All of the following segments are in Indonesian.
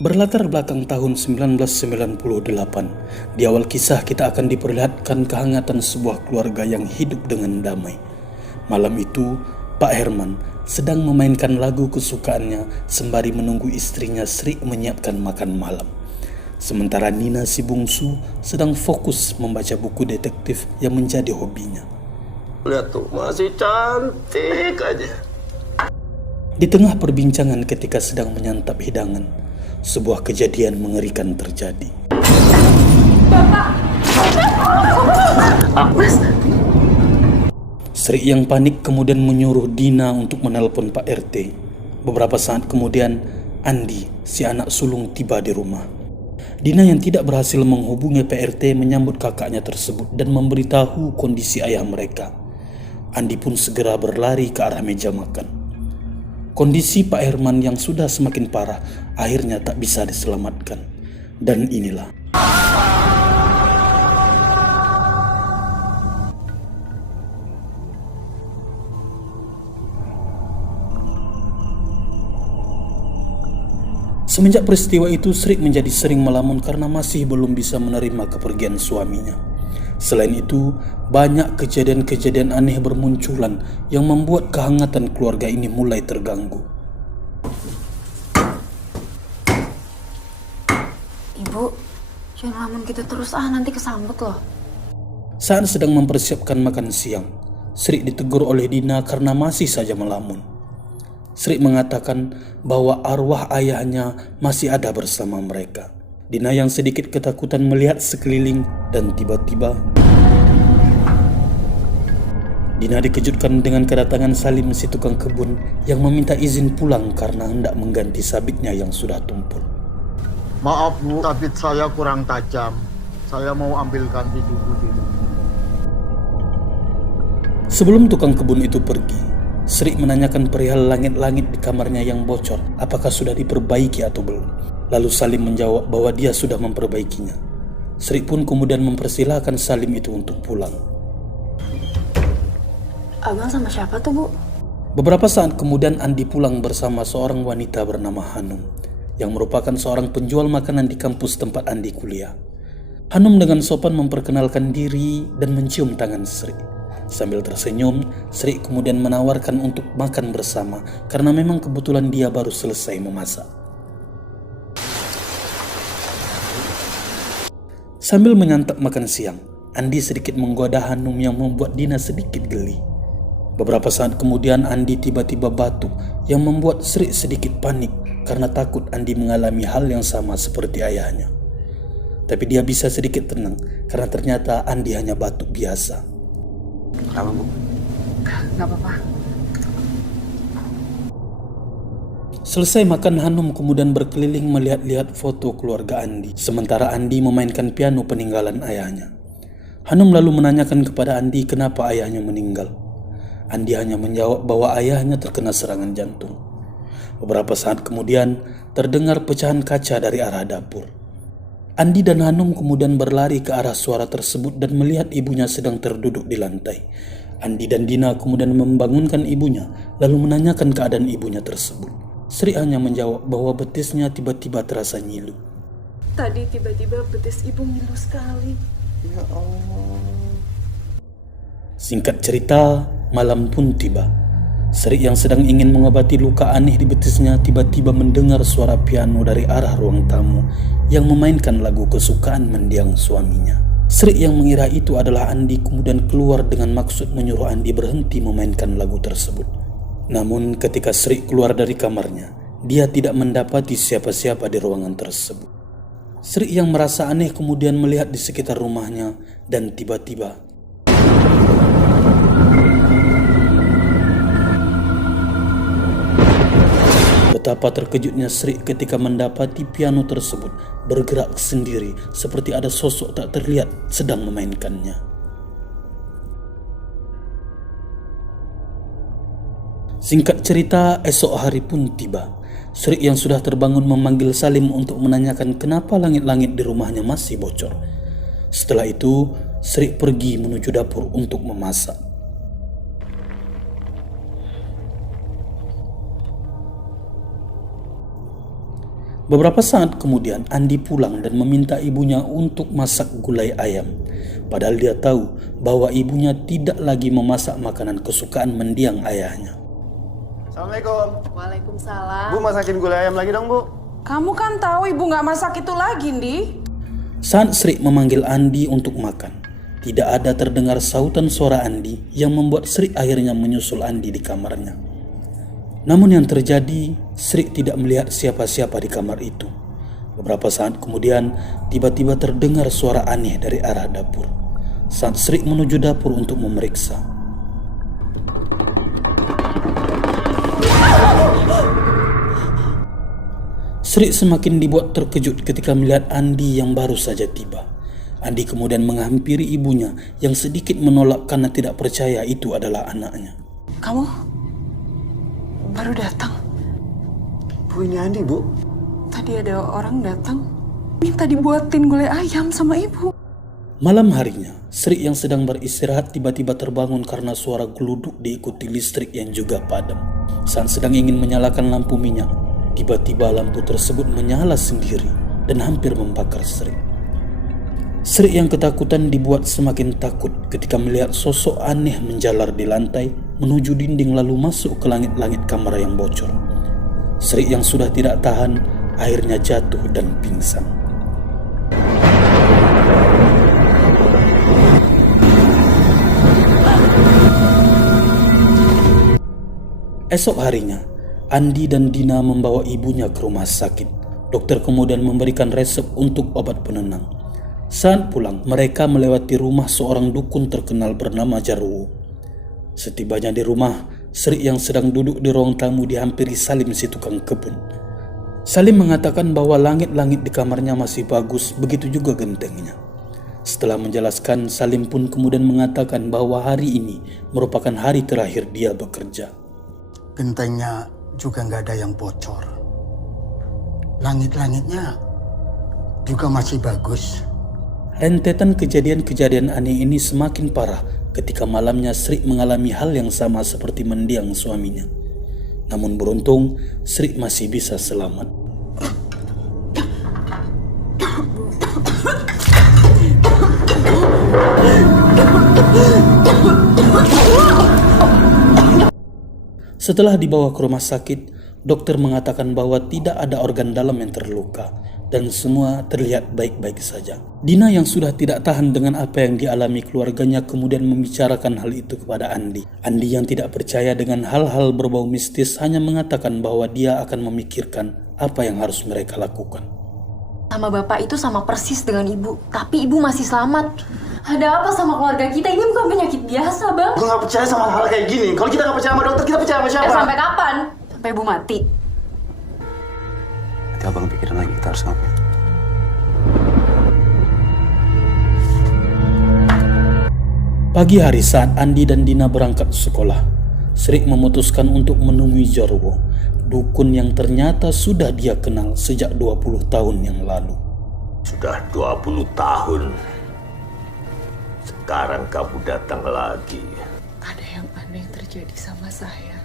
Berlatar belakang tahun 1998, di awal kisah kita akan diperlihatkan kehangatan sebuah keluarga yang hidup dengan damai. Malam itu, Pak Herman sedang memainkan lagu kesukaannya sembari menunggu istrinya Sri menyiapkan makan malam. Sementara Nina si bungsu sedang fokus membaca buku detektif yang menjadi hobinya. Lihat tuh, masih cantik aja. Di tengah perbincangan ketika sedang menyantap hidangan, sebuah kejadian mengerikan terjadi. Mas. Sri yang panik kemudian menyuruh Dina untuk menelpon Pak RT. Beberapa saat kemudian, Andi, si anak sulung, tiba di rumah. Dina yang tidak berhasil menghubungi Pak RT menyambut kakaknya tersebut dan memberitahu kondisi ayah mereka. Andi pun segera berlari ke arah meja makan. Kondisi Pak Herman yang sudah semakin parah akhirnya tak bisa diselamatkan. Dan inilah semenjak peristiwa itu, Sri menjadi sering melamun karena masih belum bisa menerima kepergian suaminya. Selain itu, banyak kejadian-kejadian aneh bermunculan yang membuat kehangatan keluarga ini mulai terganggu. Ibu, jangan lamun gitu terus nanti kesambet loh. Saat sedang mempersiapkan makan siang, Sri ditegur oleh Dina karena masih saja melamun. Sri mengatakan bahwa arwah ayahnya masih ada bersama mereka. Dina yang sedikit ketakutan melihat sekeliling dan tiba-tiba Dina dikejutkan dengan kedatangan Salim si tukang kebun yang meminta izin pulang karena hendak mengganti sabitnya yang sudah tumpul. Maaf Bu, sabit saya kurang tajam. Saya mau ambil ganti dulu. Sebelum tukang kebun itu pergi, Sri menanyakan perihal langit-langit di kamarnya yang bocor, apakah sudah diperbaiki atau belum. Lalu Salim menjawab bahwa dia sudah memperbaikinya. Sri pun kemudian mempersilahkan Salim itu untuk pulang. Abang sama siapa tuh, Bu? Beberapa saat kemudian Andi pulang bersama seorang wanita bernama Hanum, yang merupakan seorang penjual makanan di kampus tempat Andi kuliah. Hanum dengan sopan memperkenalkan diri dan mencium tangan Sri. Sambil tersenyum, Sri kemudian menawarkan untuk makan bersama karena memang kebetulan dia baru selesai memasak. Sambil menyantap makan siang, Andi sedikit menggoda Hanum yang membuat Dina sedikit geli. Beberapa saat kemudian Andi tiba-tiba batuk yang membuat Sri sedikit panik karena takut Andi mengalami hal yang sama seperti ayahnya. Tapi dia bisa sedikit tenang karena ternyata Andi hanya batuk biasa. Apa, Bu? Gak apa-apa. Selesai makan, Hanum kemudian berkeliling melihat-lihat foto keluarga Andi, sementara Andi memainkan piano peninggalan ayahnya. Hanum lalu menanyakan kepada Andi kenapa ayahnya meninggal. Andi hanya menjawab bahwa ayahnya terkena serangan jantung. Beberapa saat kemudian terdengar pecahan kaca dari arah dapur. Andi dan Hanum kemudian berlari ke arah suara tersebut dan melihat ibunya sedang terduduk di lantai. Andi dan Dina kemudian membangunkan ibunya lalu menanyakan keadaan ibunya tersebut. Sri hanya menjawab bahwa betisnya tiba-tiba terasa nyilu. Tadi tiba-tiba betis ibu ngilu sekali. Ya Allah. Singkat cerita, malam pun tiba. Sri yang sedang ingin mengobati luka aneh di betisnya tiba-tiba mendengar suara piano dari arah ruang tamu yang memainkan lagu kesukaan mendiang suaminya. Sri yang mengira itu adalah Andi kemudian keluar dengan maksud menyuruh Andi berhenti memainkan lagu tersebut. Namun ketika Sri keluar dari kamarnya, dia tidak mendapati siapa-siapa di ruangan tersebut. Sri yang merasa aneh kemudian melihat di sekitar rumahnya dan tiba-tiba betapa terkejutnya Sri ketika mendapati piano tersebut bergerak sendiri seperti ada sosok tak terlihat sedang memainkannya. Singkat cerita, esok hari pun tiba. Sri yang sudah terbangun memanggil Salim untuk menanyakan kenapa langit-langit di rumahnya masih bocor. Setelah itu, Sri pergi menuju dapur untuk memasak. Beberapa saat kemudian Andi pulang dan meminta ibunya untuk masak gulai ayam. Padahal dia tahu bahwa ibunya tidak lagi memasak makanan kesukaan mendiang ayahnya. Assalamualaikum. Waalaikumsalam. Bu, masakin gulai ayam lagi dong, Bu. Kamu kan tahu ibu nggak masak itu lagi, Ndi. Saat Sri memanggil Andi untuk makan, tidak ada terdengar sautan suara Andi yang membuat Sri akhirnya menyusul Andi di kamarnya. Namun yang terjadi, Sri tidak melihat siapa-siapa di kamar itu. Beberapa saat kemudian, tiba-tiba terdengar suara aneh dari arah dapur. Saat Sri menuju dapur untuk memeriksa, Sri semakin dibuat terkejut ketika melihat Andi yang baru saja tiba. Andi kemudian menghampiri ibunya yang sedikit menolak karena tidak percaya itu adalah anaknya. Kamu baru datang. Bu, ini Andi, Bu. Tadi ada orang datang minta dibuatin gulai ayam sama ibu. Malam harinya, Sri yang sedang beristirahat tiba-tiba terbangun karena suara geluduk diikuti listrik yang juga padam. Saat sedang ingin menyalakan lampu minyak, tiba-tiba lampu tersebut menyala sendiri dan hampir membakar Sri. Sri yang ketakutan dibuat semakin takut ketika melihat sosok aneh menjalar di lantai menuju dinding lalu masuk ke langit-langit kamar yang bocor. Sri yang sudah tidak tahan akhirnya jatuh dan pingsan. Esok harinya, Andi dan Dina membawa ibunya ke rumah sakit. Dokter kemudian memberikan resep untuk obat penenang. Saat pulang, mereka melewati rumah seorang dukun terkenal bernama Jarwo. Setibanya di rumah, Sri yang sedang duduk di ruang tamu dihampiri Salim si tukang kebun. Salim mengatakan bahwa langit-langit di kamarnya masih bagus, begitu juga gentengnya. Setelah menjelaskan, Salim pun kemudian mengatakan bahwa hari ini merupakan hari terakhir dia bekerja. Gentengnya juga nggak ada yang bocor. Langit-langitnya juga masih bagus. Rentetan kejadian-kejadian aneh ini semakin parah ketika malamnya Sri mengalami hal yang sama seperti mendiang suaminya. Namun beruntung, Sri masih bisa selamat. Setelah dibawa ke rumah sakit, dokter mengatakan bahwa tidak ada organ dalam yang terluka dan semua terlihat baik-baik saja. Dina yang sudah tidak tahan dengan apa yang dialami keluarganya kemudian membicarakan hal itu kepada Andi. Andi yang tidak percaya dengan hal-hal berbau mistis hanya mengatakan bahwa dia akan memikirkan apa yang harus mereka lakukan. Sama bapak itu sama persis dengan ibu, tapi ibu masih selamat. Ada apa sama keluarga kita? Ini bukan penyakit biasa, Bang. Gue gak percaya sama hal kayak gini. Kalau kita gak percaya sama dokter, kita percaya sama siapa? Sampai kapan? Sampai ibu mati. Nanti abang pikirin lagi kita harus ngapain. Pagi hari saat Andi dan Dina berangkat sekolah, Sri memutuskan untuk menemui Jarwo, dukun yang ternyata sudah dia kenal sejak 20 tahun yang lalu. Sudah 20 tahun. Sekarang kamu datang lagi. Ada yang aneh terjadi sama saya.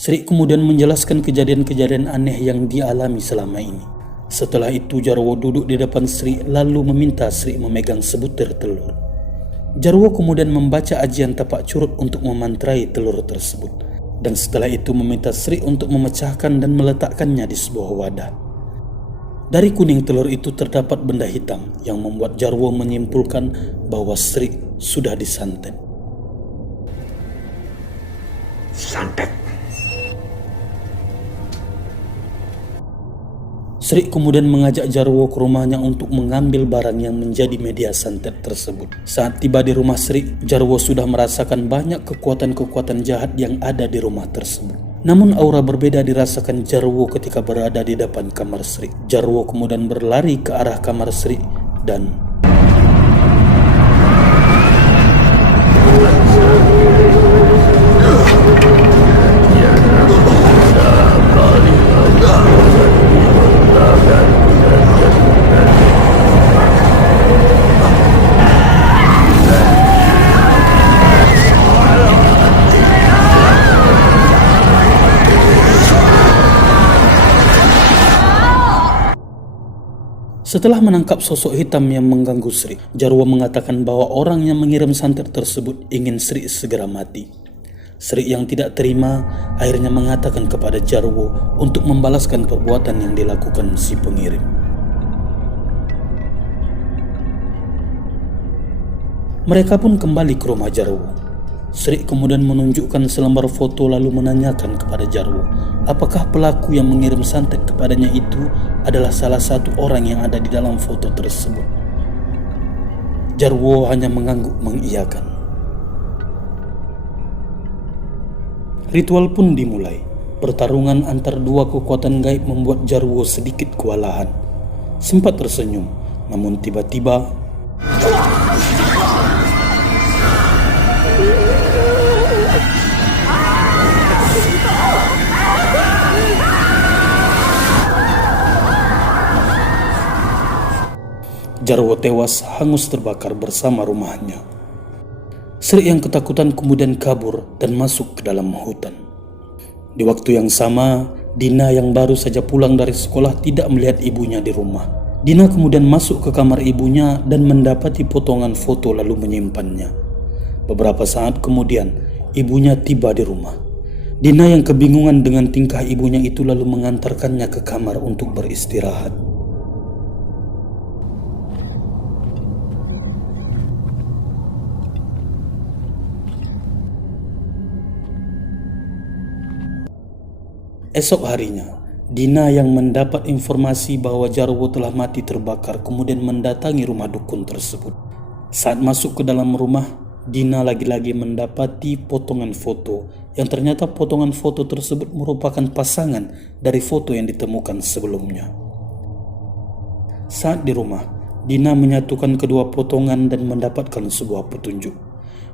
Sri kemudian menjelaskan kejadian-kejadian aneh yang dialami selama ini. Setelah itu Jarwo duduk di depan Sri lalu meminta Sri memegang sebutir telur. Jarwo kemudian membaca ajian tapak curut untuk memantrai telur tersebut. Dan setelah itu meminta Sri untuk memecahkan dan meletakkannya di sebuah wadah. Dari kuning telur itu terdapat benda hitam yang membuat Jarwo menyimpulkan bahwa Sri sudah disantet. Santet. Sri kemudian mengajak Jarwo ke rumahnya untuk mengambil barang yang menjadi media santet tersebut. Saat tiba di rumah Sri, Jarwo sudah merasakan banyak kekuatan-kekuatan jahat yang ada di rumah tersebut. Namun aura berbeda dirasakan Jarwo ketika berada di depan kamar Sri. Jarwo kemudian berlari ke arah kamar Sri dan Setelah menangkap sosok hitam yang mengganggu Sri, Jarwo mengatakan bahwa orang yang mengirim santet tersebut ingin Sri segera mati. Sri yang tidak terima akhirnya mengatakan kepada Jarwo untuk membalaskan perbuatan yang dilakukan si pengirim. Mereka pun kembali ke rumah Jarwo. Sri kemudian menunjukkan selembar foto lalu menanyakan kepada Jarwo apakah pelaku yang mengirim santet kepadanya itu adalah salah satu orang yang ada di dalam foto tersebut. Jarwo hanya mengangguk mengiyakan. Ritual pun dimulai. Pertarungan antar dua kekuatan gaib membuat Jarwo sedikit kewalahan. Sempat tersenyum, namun tiba-tiba Jarwo tewas hangus terbakar bersama rumahnya. Sri yang ketakutan kemudian kabur dan masuk ke dalam hutan. Di waktu yang sama, Dina yang baru saja pulang dari sekolah tidak melihat ibunya di rumah. Dina kemudian masuk ke kamar ibunya dan mendapati potongan foto lalu menyimpannya. Beberapa saat kemudian, ibunya tiba di rumah. Dina yang kebingungan dengan tingkah ibunya itu lalu mengantarkannya ke kamar untuk beristirahat. Esok harinya, Dina yang mendapat informasi bahwa Jarwo telah mati terbakar kemudian mendatangi rumah dukun tersebut. Saat masuk ke dalam rumah, Dina lagi-lagi mendapati potongan foto yang ternyata potongan foto tersebut merupakan pasangan dari foto yang ditemukan sebelumnya. Saat di rumah, Dina menyatukan kedua potongan dan mendapatkan sebuah petunjuk,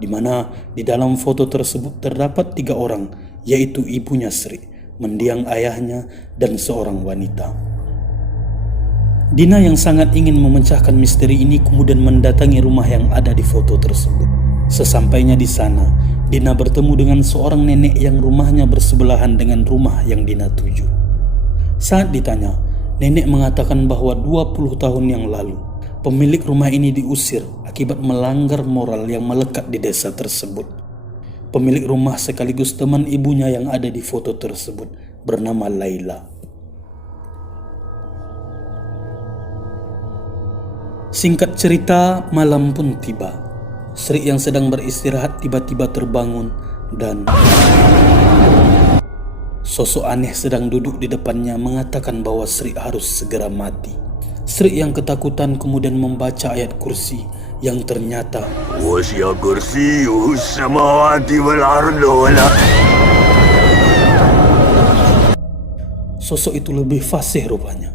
di mana di dalam foto tersebut terdapat 3 orang, yaitu ibunya Sri, mendiang ayahnya, dan seorang wanita. Dina yang sangat ingin memecahkan misteri ini kemudian mendatangi rumah yang ada di foto tersebut. Sesampainya di sana, Dina bertemu dengan seorang nenek yang rumahnya bersebelahan dengan rumah yang Dina tuju. Saat ditanya, nenek mengatakan bahwa 20 tahun yang lalu, pemilik rumah ini diusir akibat melanggar moral yang melekat di desa tersebut. Pemilik rumah sekaligus teman ibunya yang ada di foto tersebut bernama Laila. Singkat cerita, malam pun tiba. Sri yang sedang beristirahat tiba-tiba terbangun dan sosok aneh sedang duduk di depannya mengatakan bahwa Sri harus segera mati. Sri yang ketakutan kemudian membaca ayat kursi yang ternyata Wasya kursiyuhus samawati wal ardu wala. Sosok itu lebih fasih rupanya.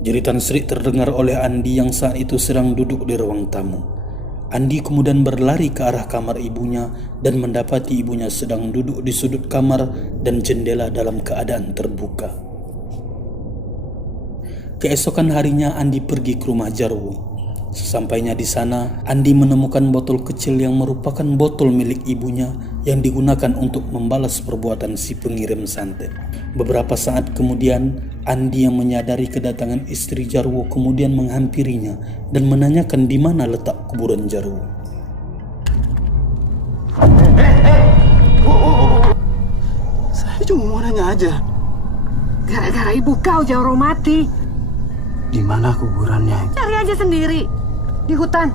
Jeritan Sri terdengar oleh Andi yang saat itu sedang duduk di ruang tamu. Andi kemudian berlari ke arah kamar ibunya dan mendapati ibunya sedang duduk di sudut kamar dan jendela dalam keadaan terbuka. Keesokan harinya Andi pergi ke rumah Jarwo. Sesampainya di sana, Andi menemukan botol kecil yang merupakan botol milik ibunya yang digunakan untuk membalas perbuatan si pengirim santet. Beberapa saat kemudian, Andi yang menyadari kedatangan istri Jarwo kemudian menghampirinya dan menanyakan di mana letak kuburan Jarwo. Saya cuma mau nanya aja. Gara-gara ibu kau Jarwo mati. Di mana kuburannya? Cari aja sendiri. Di hutan.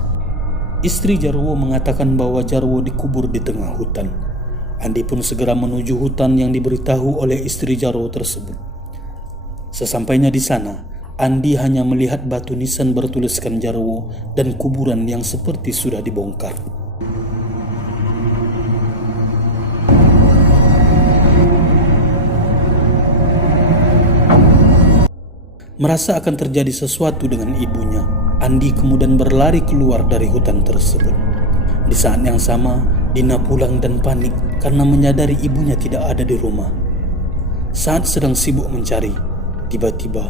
Istri Jarwo mengatakan bahwa Jarwo dikubur di tengah hutan. Andi pun segera menuju hutan yang diberitahu oleh istri Jarwo tersebut. Sesampainya di sana, Andi hanya melihat batu nisan bertuliskan Jarwo dan kuburan yang seperti sudah dibongkar. Merasa akan terjadi sesuatu dengan ibunya, Andi kemudian berlari keluar dari hutan tersebut. Di saat yang sama, Dina pulang dan panik karena menyadari ibunya tidak ada di rumah. Saat sedang sibuk mencari, tiba-tiba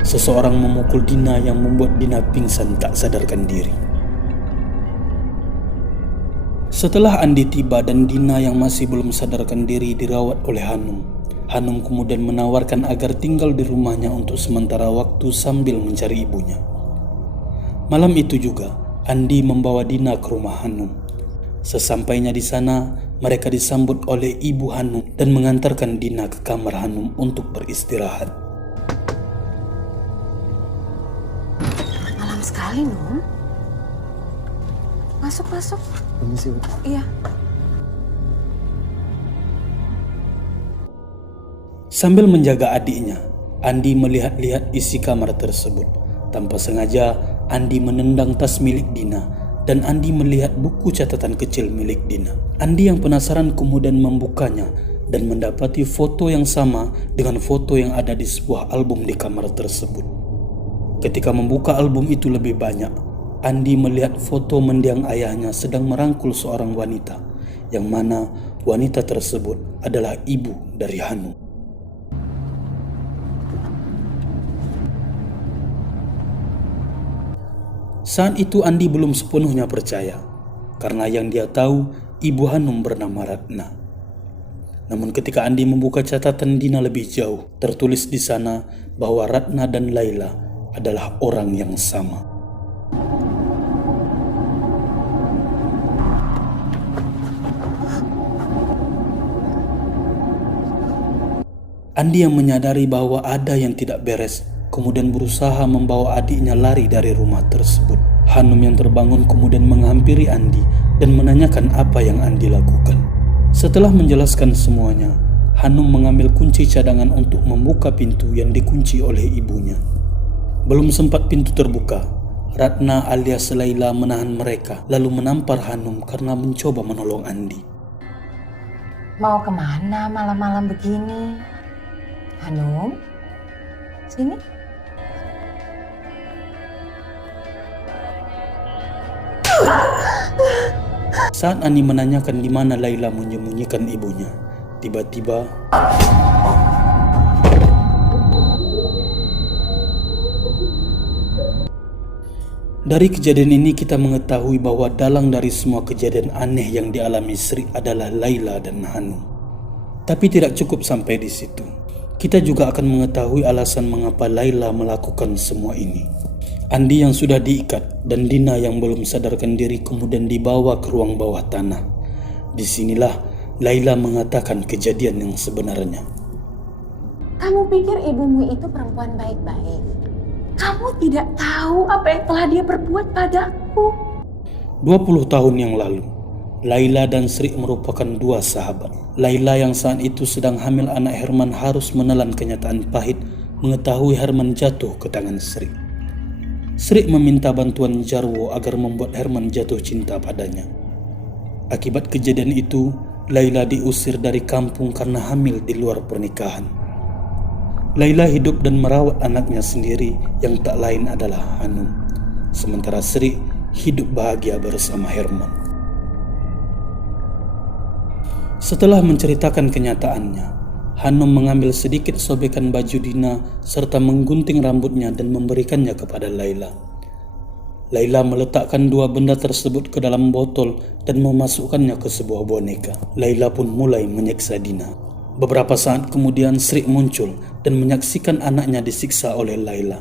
seseorang memukul Dina yang membuat Dina pingsan tak sadarkan diri. Setelah Andi tiba dan Dina yang masih belum sadarkan diri dirawat oleh Hanum, Hanum kemudian menawarkan agar tinggal di rumahnya untuk sementara waktu sambil mencari ibunya. Malam itu juga, Andi membawa Dina ke rumah Hanum. Sesampainya di sana, mereka disambut oleh ibu Hanum dan mengantarkan Dina ke kamar Hanum untuk beristirahat. Malam sekali, Num. Masuk. Permisi, Bu. Iya. Sambil menjaga adiknya, Andi melihat-lihat isi kamar tersebut. Tanpa sengaja, Andi menendang tas milik Dina dan Andi melihat buku catatan kecil milik Dina. Andi yang penasaran kemudian membukanya dan mendapati foto yang sama dengan foto yang ada di sebuah album di kamar tersebut. Ketika membuka album itu lebih banyak, Andi melihat foto mendiang ayahnya sedang merangkul seorang wanita, yang mana wanita tersebut adalah ibu dari Hanum. Saat itu Andi belum sepenuhnya percaya, karena yang dia tahu ibu Hanum bernama Ratna. Namun ketika Andi membuka catatan Dina lebih jauh, tertulis di sana bahwa Ratna dan Laila adalah orang yang sama. Andi yang menyadari bahwa ada yang tidak beres, kemudian berusaha membawa adiknya lari dari rumah tersebut. Hanum yang terbangun kemudian menghampiri Andi dan menanyakan apa yang Andi lakukan. Setelah menjelaskan semuanya, Hanum mengambil kunci cadangan untuk membuka pintu yang dikunci oleh ibunya. Belum sempat pintu terbuka, Ratna alias Laila menahan mereka lalu menampar Hanum karena mencoba menolong Andi. Mau kemana malam-malam begini? Hanum? Sini. Saat Andi menanyakan di mana Laila menyembunyikan ibunya, tiba-tiba dari kejadian ini kita mengetahui bahwa dalang dari semua kejadian aneh yang dialami Sri adalah Laila dan Hanum. Tapi tidak cukup sampai di situ. Kita juga akan mengetahui alasan mengapa Laila melakukan semua ini. Andi yang sudah diikat dan Dina yang belum sadarkan diri kemudian dibawa ke ruang bawah tanah. Disinilah Laila mengatakan kejadian yang sebenarnya. Kamu pikir ibumu itu perempuan baik-baik? Kamu tidak tahu apa yang telah dia perbuat padaku. 20 tahun yang lalu, Laila dan Sri merupakan dua sahabat. Laila yang saat itu sedang hamil anak Herman harus menelan kenyataan pahit mengetahui Herman jatuh ke tangan Sri. Sri meminta bantuan Jarwo agar membuat Herman jatuh cinta padanya. Akibat kejadian itu, Laila diusir dari kampung karena hamil di luar pernikahan. Laila hidup dan merawat anaknya sendiri yang tak lain adalah Hanum. Sementara Sri hidup bahagia bersama Herman. Setelah menceritakan kenyataannya, Hanum mengambil sedikit sobekan baju Dina serta menggunting rambutnya dan memberikannya kepada Laila. Laila meletakkan dua benda tersebut ke dalam botol dan memasukkannya ke sebuah boneka. Laila pun mulai menyiksa Dina. Beberapa saat kemudian Sri muncul dan menyaksikan anaknya disiksa oleh Laila.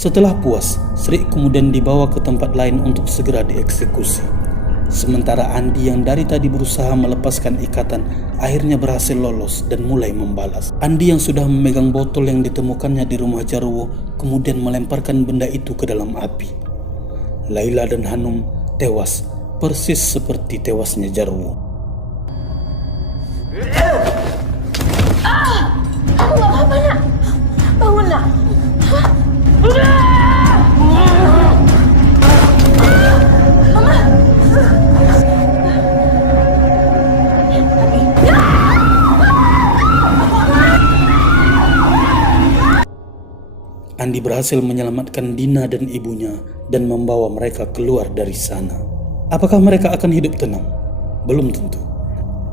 Setelah puas, Sri kemudian dibawa ke tempat lain untuk segera dieksekusi. Sementara Andi yang dari tadi berusaha melepaskan ikatan, akhirnya berhasil lolos dan mulai membalas. Andi yang sudah memegang botol yang ditemukannya di rumah Jarwo, kemudian melemparkan benda itu ke dalam api. Laila dan Hanum tewas, persis seperti tewasnya Jarwo. Aku gak apa-apa, nak. Bangun, nak. Andi berhasil menyelamatkan Dina dan ibunya dan membawa mereka keluar dari sana. Apakah mereka akan hidup tenang? Belum tentu.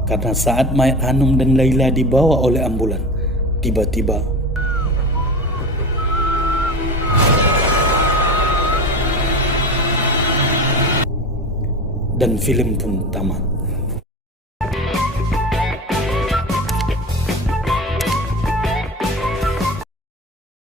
Karena saat mayat Hanum dan Laila dibawa oleh ambulan, tiba-tiba dan film pun tamat.